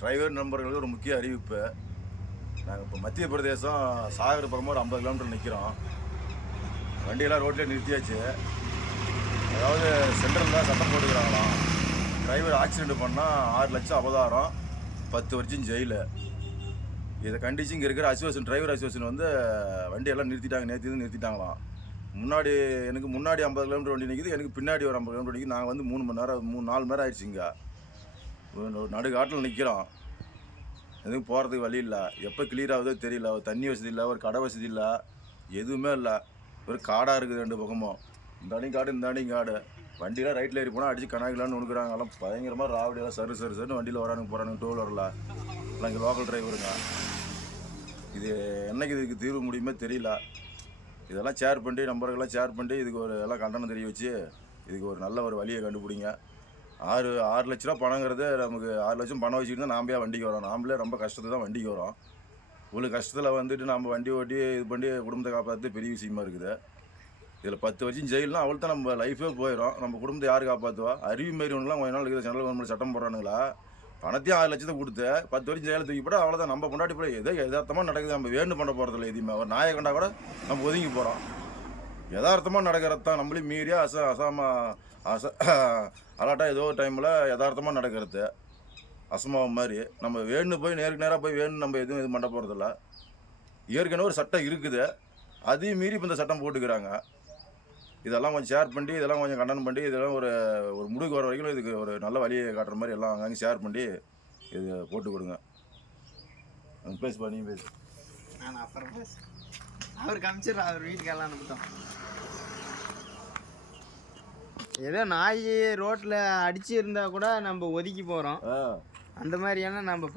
Driver நண்பர்களுக்கு ஒரு முக்கிய அறிவிப்பு. நாங்கள் இப்போ மத்திய பிரதேசம் சாகர்புரமாக ஒரு 50 கிலோமீட்டர் நிற்கிறோம். வண்டியெல்லாம் ரோட்லேயே நிறுத்தியாச்சு. அதாவது சென்ட்ரலில் சட்டம் போட்டுக்கிறாங்களாம். டிரைவர் ஆக்சிடென்ட் பண்ணால் 6 லட்சம் அபதாரம், 10 வருஷம் ஜெயிலு. இதை கண்டிச்சு இங்கே இருக்கிற அசோசியேஷன், டிரைவர் அசோசியேஷன் வந்து வண்டியெல்லாம் நிறுத்திட்டாங்களாம். எனக்கு முன்னாடி 50 கிலோமீட்டர் வண்டி நிற்கிது, எனக்கு பின்னாடி ஒரு 50 கிலோமீட்டர் நிற்கிது. நாங்கள் வந்து 3 மணி நேரம் 4 மணி நேரம் ஆயிடுச்சு. இங்கே நடுக்காட்டில் நிற்கிறோம். எதுவும் போகிறதுக்கு வழி இல்லை. எப்போ கிளியர் ஆகுதோ தெரியல. ஒரு தண்ணி வசதி இல்லை, ஒரு கடை வசதி இல்லை, எதுவுமே இல்லை. ஒரு காடாக இருக்குது 2 பக்கமும். இந்த அடி காடு, இந்த அடி காடு. வண்டியெலாம் ரைட்டில் ஏறி போனால் அடிச்சு கணக்கிலான்னு நுணுக்குறாங்க. எல்லாம் பயங்கரமாக ராவடியெல்லாம் சருன்னு வண்டியில் போகிறானுங்க 2 வீலரில். எல்லாம் இங்கே லோக்கல் டிரைவருங்க. இது என்னைக்கு இதுக்கு தீர்வு முடியுமே தெரியல. இதெல்லாம் ஷேர் பண்ணி, நம்பர்களெலாம் ஷேர் பண்ணி இதுக்கு ஒரு எல்லாம் கண்டனம் தெரிய வச்சு இதுக்கு ஒரு நல்ல ஒரு வழியை கண்டுபிடிங்க. 6 லட்ச ரூபா பணங்கிறது நமக்கு 6 லட்சம் பணம் வச்சுக்கிட்டு தான் நாம்பே வண்டிக்கு வரோம். நாமளே ரொம்ப கஷ்டத்துக்கு தான் வண்டிக்கு வரோம். இவ்வளோ கஷ்டத்தில் வந்துட்டு நம்ம வண்டி ஓட்டி இது பண்ணி குடும்பத்தை காப்பாற்றது பெரிய விஷயமா இருக்குது. இதில் 10 வருஷம் ஜெயில்னால் அவள் தான் நம்ம லைஃபே போயிடும். நம்ம குடும்பத்தை யார் காப்பாற்றுவா? அறிவு மாரி ஒன்றுலாம் கொஞ்ச நாள் இருக்குது. சென்ட்ரல் கவர்மெண்ட் சட்டம் போடுறானுங்களா? பணத்தையும் 6 லட்சத்தை கொடுத்து 10 வருஷம் ஜெயிலில் தூக்கி போட அவ்வளோதான். நம்ம கொண்டாடி போய் எதார்த்தமாக நடக்குது. நம்ம வேணும் பண்ண போகிறதில்ல. எதுவுமே ஒரு நாயை கண்டா கூட நம்ம ஒதுங்கி போகிறோம். யதார்த்தமாக நடக்கிறது தான். நம்மளையும் மீறியா அலாட்டாக ஏதோ ஒரு டைமில் யதார்த்தமாக நடக்கிறது அசம்பாவம் மாதிரி. நம்ம வேணும் போய் நேராக போய் வேணும் நம்ம எதுவும் இது பண்ண போகிறதில்ல. ஏற்கனவே ஒரு சட்டம் இருக்குது, அதையும் மீறி இப்போ இந்த சட்டம் போட்டுக்கிறாங்க. இதெல்லாம் கொஞ்சம் ஷேர் பண்ணி, இதெல்லாம் கொஞ்சம் கண்டனம் பண்ணி, இதெல்லாம் ஒரு முடிவுக்கு வர வரைக்கும் இதுக்கு ஒரு நல்ல வழியை காட்டுற மாதிரி எல்லாம் அங்கங்கே ஷேர் பண்ணி இது போட்டு கொடுங்க. பேசுப்பா, நீ பேசு. நான் அப்புறம் பேசு. அவர் காமிச்சிடுறா, அவர் வீட்டுக்கெல்லாம் அனுப்பிட்டோம். ஏதோ நாய் ரோட்டில் அடிச்சு இருந்தால் கூட நம்ம ஒதுக்கி போகிறோம். அந்த மாதிரியெல்லாம் நம்ம